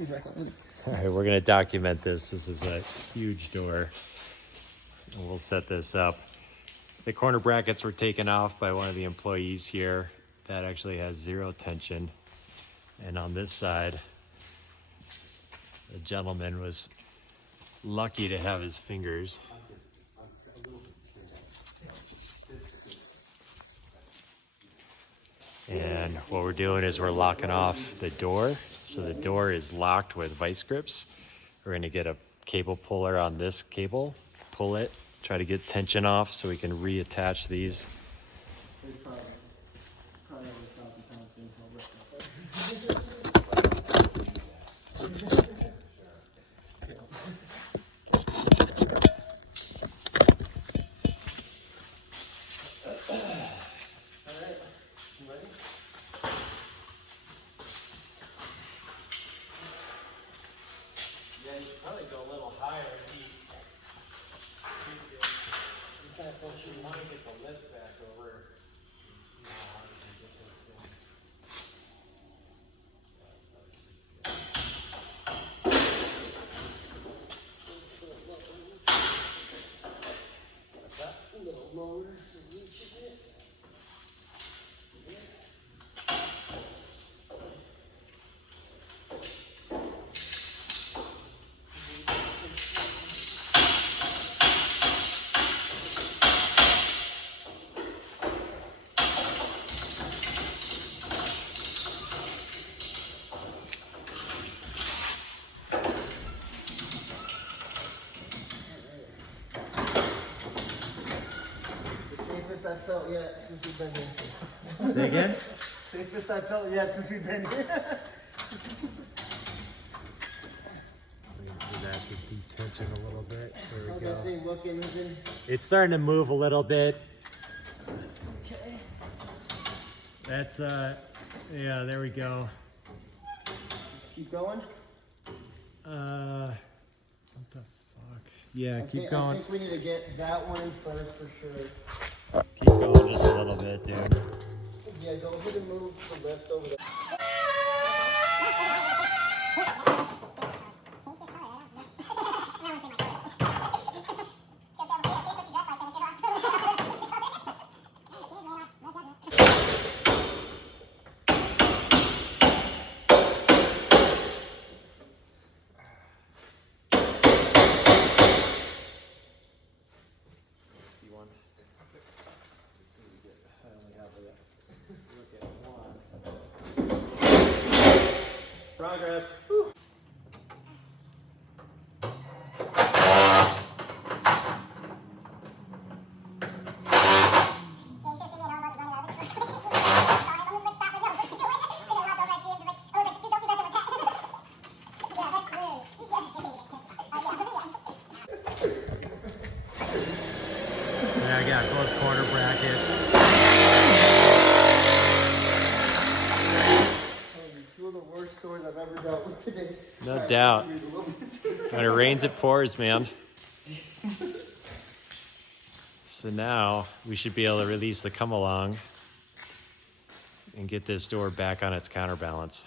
All right, we're gonna document this. This is a huge door. And we'll set this up. The corner brackets were taken off by one of the employees here. That actually has 0 tension. And on this side, the gentleman was lucky to have his fingers. And what we're doing is we're locking off the door. So the door is locked with vice grips. We're gonna get a cable puller on this cable, pull it, try to get tension off so we can reattach these. Yeah, you should probably go a little higher. You want to get the lift back over and see how hard you can get this in. What's that? A little lower to reach it. I've felt yet since we've been here. Say again? Safest I've felt yet since we've been here. Do that to detension a little bit. There we How's go. that thing looking? It's starting to move a little bit. Okay. That's yeah, there we go. Keep going? What the fuck? Yeah, keep I going. think we need to get that one in first for sure. Keep going just a little bit, dude. Yeah, go ahead and move the lift over there. Progress. Whew. Yeah, I got both corner brackets. Two of the worst stores I've ever dealt with today. No doubt. When it rains, it pours, man. So now we should be able to release the come along and get this door back on its counterbalance.